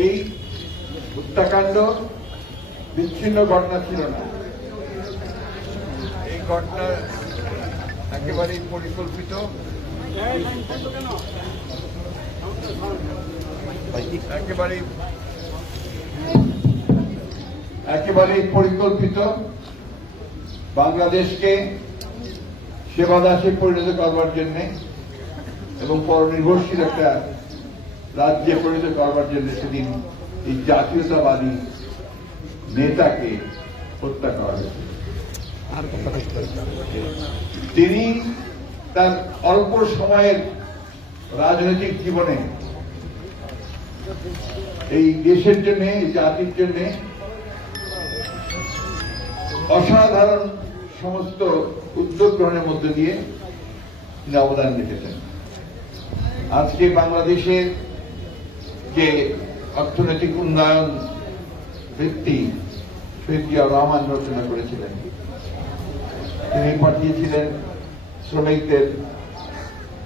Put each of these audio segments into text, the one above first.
এই হত্যাকাণ্ড বিচ্ছিন্ন ঘটনা ছিল না, এই ঘটনা একেবারেই পরিকল্পিত, একেবারেই পরিকল্পিত বাংলাদেশকে সেবাদাসে পরিণত করবার জন্য এবং পরনির্ভরশীল একটা রাজ্যে পরিণত করবার জন্য সেদিন এই জাতীয়তাবাদী নেতাকে হত্যা করা হয়েছে। তিনি তার অল্প সময়ের রাজনৈতিক জীবনে এই দেশের জন্য, এই জাতির জন্য অসাধারণ সমস্ত উদ্যোগ গ্রহণের মধ্য দিয়ে তিনি অবদান রেখেছেন। আজকে বাংলাদেশের যে অর্থনৈতিক উন্নয়ন ভিত্তি শহীদ জিয়াউর রহমান রচনা করেছিলেন, তিনি পাঠিয়েছিলেন শ্রমিকদের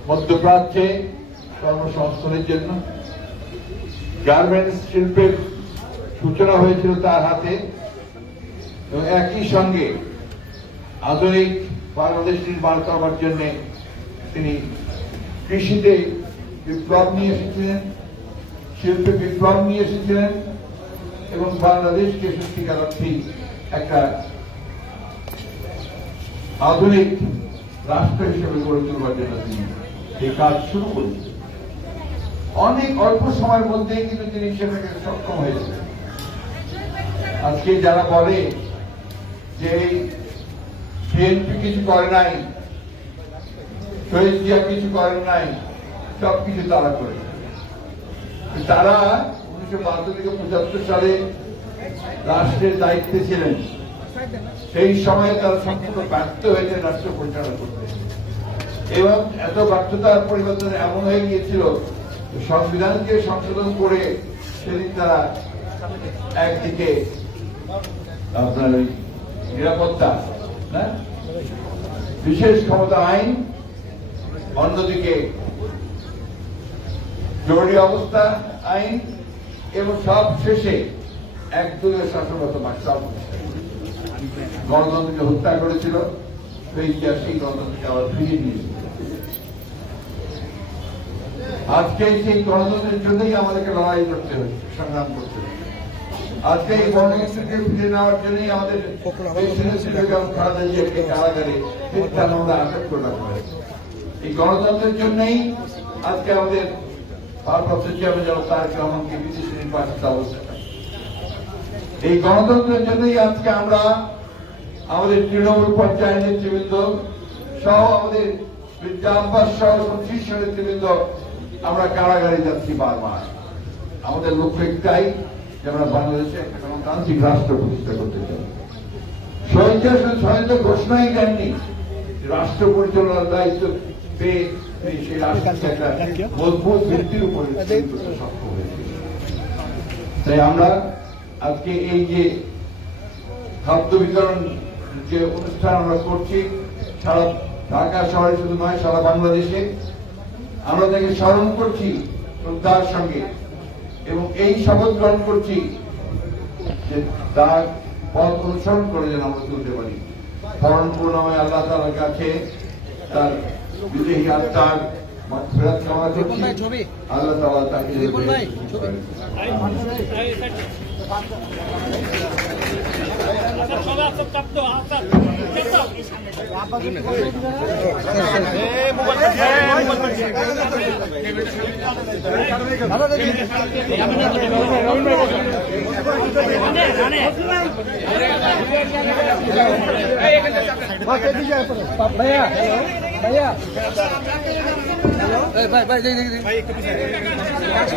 মধ্যপ্রাচ্যে কর্মসংস্থানের জন্য। গার্মেন্টস শিল্পের সূচনা হয়েছিল তার হাতে এবং একই সঙ্গে আধুনিক বাংলাদেশ নির্মাণ করবার জন্য তিনি কৃষিতে বিপ্লব নিয়ে এসেছিলেন, শিল্পে বিপ্লব নিয়ে এসেছিলেন এবং বাংলাদেশকে সত্যিকার অর্থে একটা আধুনিক রাষ্ট্র হিসেবে গড়ে তুলবার জন্য তিনি এই কাজ শুরু করেছেন। অনেক অল্প সময়ের মধ্যেই কিন্তু তিনি সেটাকে সক্ষম হয়েছিলেন। আজকে যারা বলে যে বিএনপি কিছু করে নাই, শহীদ জিয়া কিছু করেন নাই, সবকিছু তারা করেছে। তারা 1972 থেকে 75 সালে রাষ্ট্রের দায়িত্বে ছিলেন, সেই সময়ে তারা সম্পূর্ণ ব্যর্থ হয়েছে রাষ্ট্র পরিচালনা করতে এবং এত ব্যর্থতার পরিবর্তনে এমন হয়ে গিয়েছিল সংবিধানকে সংশোধন করে সেদিন তারা একদিকে আপনার ওই নিরাপত্তা বিশেষ ক্ষমতা আইন, অন্যদিকে জরুরি অবস্থা আইন এবং সব শেষে একদলীয় শাসনগত বাস্তব গণতন্ত্রকে হত্যা করেছিল। সেই গণতন্ত্রকে আবার ফিরিয়ে নিয়েছিল। আজকে সেই গণতন্ত্রের জন্যই আমাদেরকে লড়াই করতে হচ্ছে, সংগ্রাম করতে হচ্ছে। আজকে এই গণতন্ত্রকে ফিরে নেওয়ার জন্যই আমাদের কারাগারে মিথ্যা মামলা আটক করে রাখা হয়েছে। এই গণতন্ত্রের জন্যই আজকে আমাদের ভারপ্রাপ্ত চেয়ারম্যান জনাব তারেক রহমানকে বিদেশে নির্বাচিত অবস্থা। এই গণতন্ত্রের জন্যই আজকে আমরা আমাদের তৃণমূল পর্যায়ের নেতৃবৃন্দ সহ আমাদের বৃদ্ধা আব্বাস সহ শীর্ষ নেতৃবৃন্দ আমরা কারাগারে যাচ্ছি বারবার। আমাদের লক্ষ্য একটাই যে আমরা বাংলাদেশে একটা গণতান্ত্রিক রাষ্ট্র প্রতিষ্ঠা করতে চাই। শহীদ স্বাধীনতা ঘোষণাই দেননি, রাষ্ট্র পরিচালনার দায়িত্ব পেয়ে সেই রাষ্ট্রকে একটা মজবুত ভিত্তির উপরে সক্ষম হয়েছে। তাই আমরা আজকে এই যে খাদ্য বিতরণ যে অনুষ্ঠান আমরা করছি সারা ঢাকা শহরে শুধু নয়, সারা বাংলাদেশে আমরা তাকে স্মরণ করছি শ্রদ্ধার সঙ্গে এবং এই শপথ গ্রহণ করছি যে তার পথ অনুসরণ করে যেন আমরা তুলতে পারি। স্মরণ পূর্ণময় আল্লাহ তাআলার কাছে তার বিদেহী আত্মার ফেরত কামনা করছি। আল্লাহ তাআলা তাকে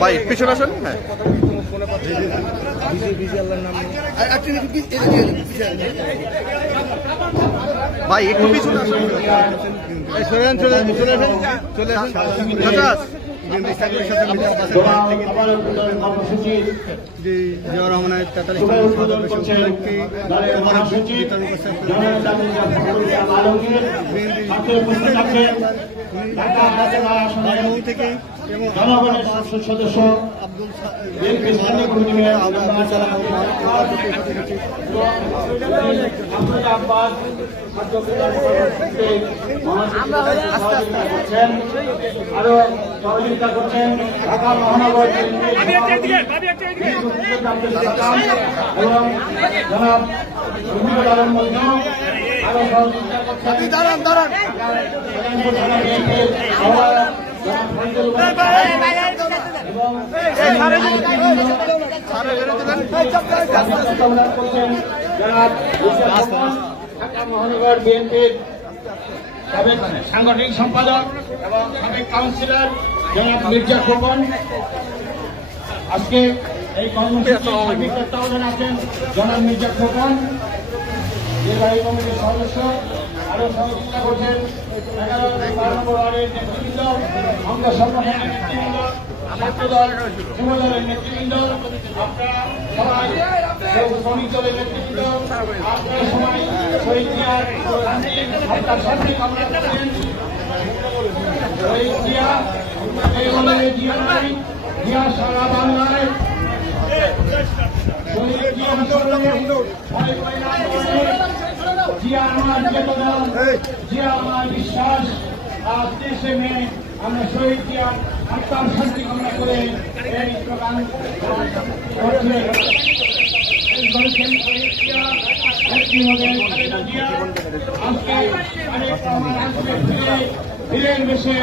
ভাই পিছনে আসুন। ভাই একটু পিছনে আসুন। চলে আসুন, চলে আসুন, চলে আসুন। কর্মসূচি জিয়াউর রহমানের 43 থেকে জনগণের সংসদ সদস্য বিএনপি স্থানীয় কমিটি আরো সহযোগিতা করছেন ঢাকা মহানগর এবং জনাব আরো সহযোগিতা করছেন ঢাকা মহানগর বিএনপির সাবেক সাংগঠনিক সম্পাদক এবং সাবেক কাউন্সিলর জনাব মির্জা খোকন। আজকে এই কর্মসূচির সার্বিক তত্ত্বাবধানে আছেন জনাব মির্জা খোকন, নির্বাহী কমিটির সদস্য। আরো সহযোগিতা করছেন 11 নম্বর ওয়ার্ডের নেতৃবৃন্দ, অঙ্গ সংগঠনের নেতৃবৃন্দ, ছাত্রদল যুবদলের নেতৃবৃন্দ, আপনারা সবাই শ্রমিক দলের নেতৃবৃন্দ, আপনারা সবাই শহীদ জিয়ার হত্যার শান্তি কামনা করছেন। শহীদ জিয়া এই বলে জিয়া নাই, জিয়া সারা বাংলায়। শহীদ জিয়া জিয়া আমার চেতনা, জিয়া আমার বিশ্বাস। আজ 30 মে আমরা শহীদ জিয়া আত্মার শান্তি কামনা করে এই প্রোগ্রাম করছি।